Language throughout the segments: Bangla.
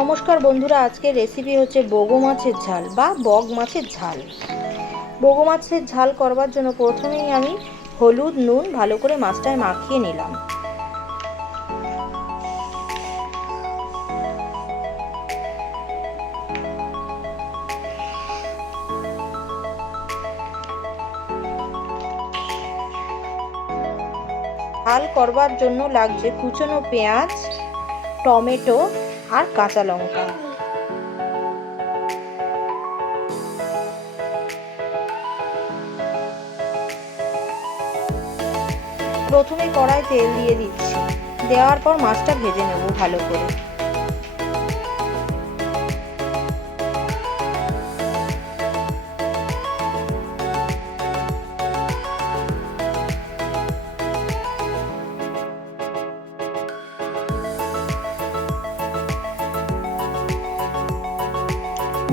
নমস্কার বন্ধুরা, আজকের রেসিপি হচ্ছে বগো মাছের ঝাল বা বগ মাছের ঝাল। বগো মাছের ঝাল করবার জন্য প্রথমেই আমি হলুদ নুন ভালো করে মাছটায় মাখিয়ে নিলাম। ঝাল করবার জন্য লাগছে কুচনো পেঁয়াজ, টমেটো আর কাঁচা লঙ্কা। প্রথমে কড়ায় তেল দিয়ে দিচ্ছি, দেওয়ার পর মাছটা ভেজে নেব ভালো করে।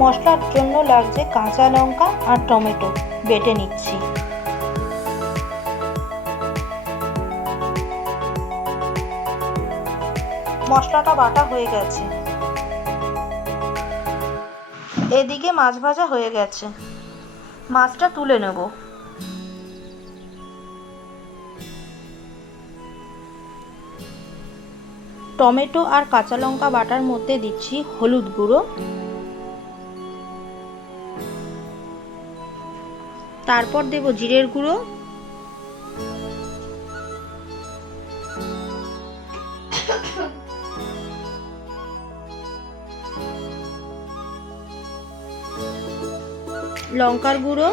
মশলার জন্য লাগছে কাঁচা লঙ্কা আর টমেটো, বেটে নিচ্ছি। মশলাটা বাটা হয়ে গেছে, এদিকে মাছ ভাজা হয়ে গেছে, মাছটা তুলে নেব। টমেটো আর কাঁচা লঙ্কা বাটার মধ্যে দিচ্ছি হলুদ গুঁড়ো, তারপর দেব জিরের গুঁড়ো, লঙ্কার গুঁড়ো,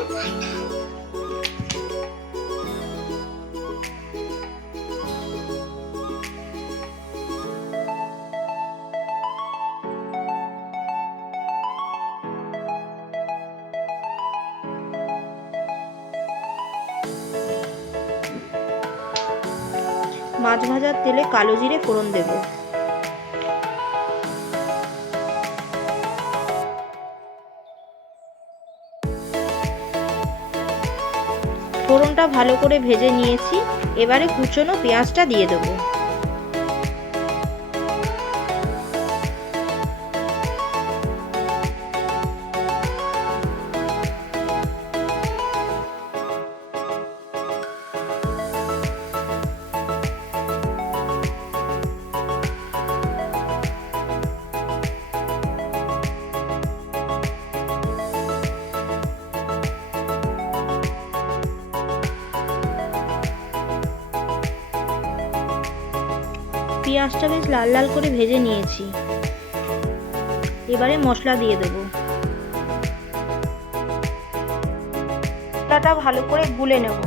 মাছ ভাজার তেলে কালো জিরে ফোড়ন দেব। ফোড়নটা ভালো করে ভেজে নিয়েছি, এবারে কুচনো পেঁয়াজটা দিয়ে দেবো। পেঁয়াজটা বেশ লাল লাল করে ভেজে নিয়েছি, এবারে মশলা দিয়ে দেব। মশলাটা ভালো করে গুলে নেব।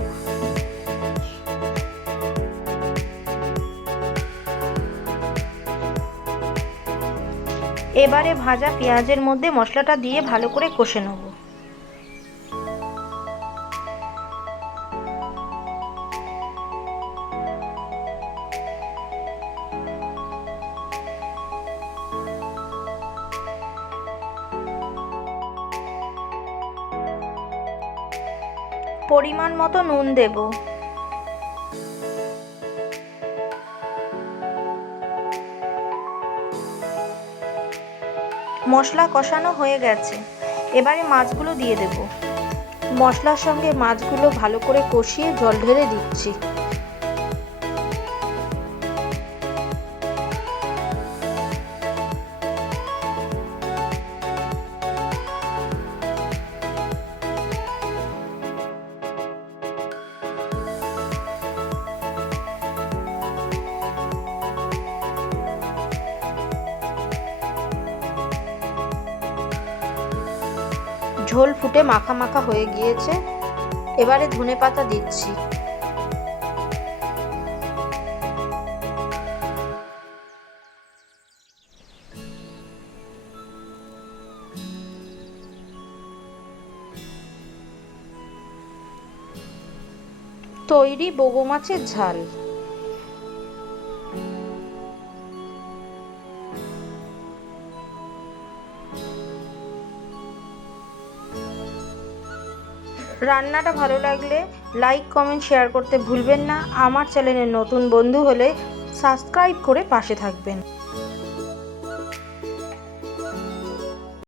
এবারে ভাজা পেঁয়াজের মধ্যে মশলাটা দিয়ে ভালো করে কষে নেব। পরিমাণ মতো নুন দেব। মশলা কষানো হয়ে গেছে, এবারে মাছগুলো দিয়ে দেব। মশলার সঙ্গে মাছগুলো ভালো করে কষিয়ে জল ঢেলে দিচ্ছি। ঝোল ফুটে মাখা মাখা হয়ে গিয়েছে, এবারে ধনেপাতা দিচ্ছি। তৈরি বগো মাছের ঝাল। রান্নাটা ভালো লাগলে লাইক কমেন্ট শেয়ার করতে ভুলবেন না। আমার চ্যানেলের নতুন বন্ধু হলে সাবস্ক্রাইব করে পাশে থাকবেন।